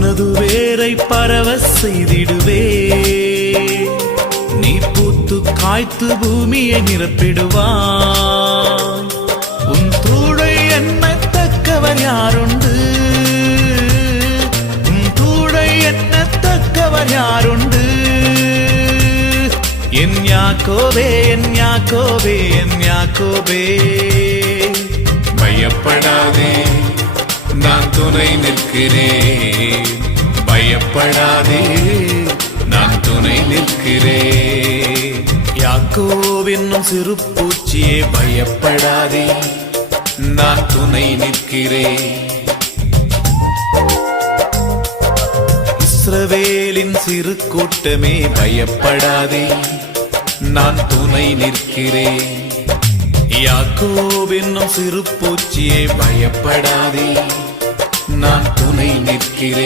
உனது வேரை பரவ செய்திடுவே. நீ பூத்து காய்த்து பூமியை நிரப்பிடுவாய். உன் தூழை என்ன தக்கவர் யாருண்டு? உன் தூழை என்ன தக்கவர் யாருண்டு? என் யாக்கோவே என் யாக்கோவே என் யாக்கோவே பயப்படாதே நான் துணை நிற்கிறேன். பயப்படாதே நான் துணை நிற்கிறேன். யாக்கோவென்னும் சிறு பூச்சியே பயப்படாதே நான் துணை நிற்கிறேன். இஸ்ரவேலின் சிறு கூட்டமே பயப்படாதே நான் துணை நிற்கிறேன். யாக்கோவென்னும் சிறு பூச்சியே பயப்படாதே நான் துணை நிற்கிறேன்.